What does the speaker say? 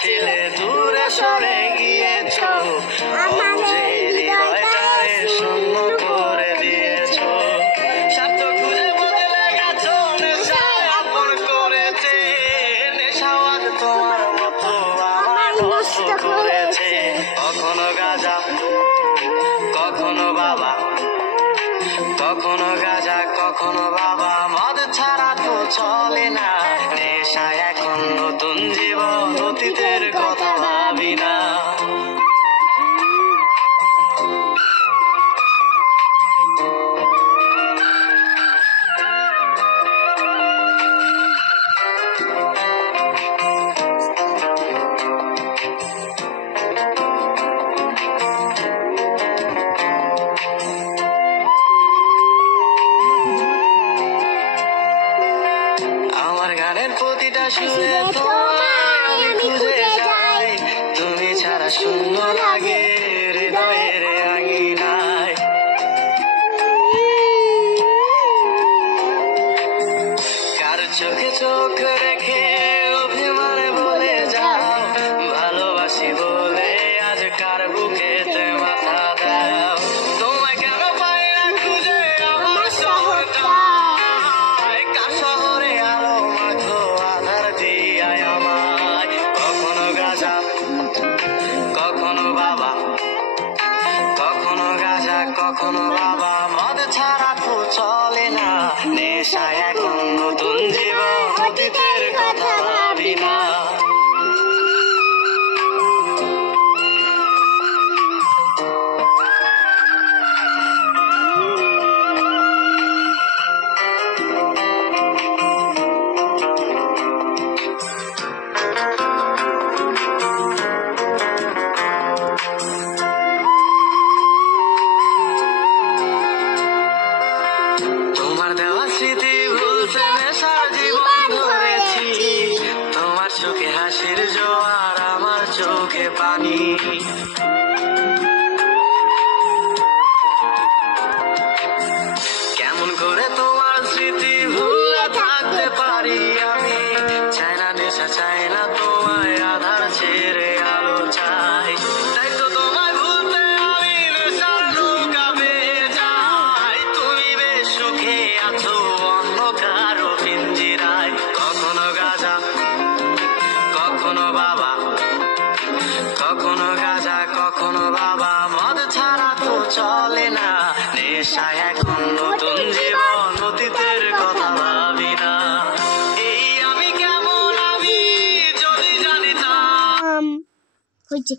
ছিলে দূরে সরে গিয়েছো, যে হৃদয়টারে শূন্য করে দিয়েছো। স্বার্থ খুঁজে বদলে গেছো, নেশায় আপন করেছে, নেশাওয়াজ তোমার মতো আমার নষ্ট করেছে। কখনো গাঁজা, কখনো বাবা, কখনো গাঁজা, কখনো বাবা, মদ ছাড়া তো চলে না। নেশায় এখন নতুন জীবন, অতীতের কথা ভাবি না। আমার গানের প্রতিটা সুরে তোমায় আমি খুঁজে যাই, তুমি ছাড়া শূন্য লাগে হৃদয়ের আঙিনায়। কার চোখে চোখ রেখে অভিমানে বলে যাও, ভালোবাসি বলে আজ কার বুকেতে মাথা দাও। তোমায় কেন পাই না খুঁজে আমার শহরটা, কার শহরে আলো মাখো আধার দিয়ায় আমায়। কখনো গাঁজা, কখনো বাবা, কখনো গাঁজা, কখনো বাবা, মদ ছাড়া তো চলে না। নেশায় এখন নতুন জীবন, অতীতের কথা ভাবি না। তোমার দেওয়া স্মৃতি ভুলতে নেশার জীবন ধরেছি, তোমার চোখে হাসির জোয়ার, আমার চোখে পানি। কেমন করে তোমার স্মৃতি ভুলে থাকতে পারি আমি, চাই না নেশা, চাই না তোমায় আধার ছেড়ে আলো চাই। তাই তো তোমায় ভুলতে আমি নেশার নৌকা পেয়ে যাই, তুমি বেশ সুখে আছো অন্য কারো পিঞ্জিরায়। কখনো গাঁজা, কখনো বাবা, কখনো গাঁজা, কখনো বাবা, মদ ছাড়া তো চলে না। নেশায় এখন নতুন জীবন, অতীতের কথা ভাবি না। এই আমি কেমন, আমি যদি জানিতাম। হয়েছে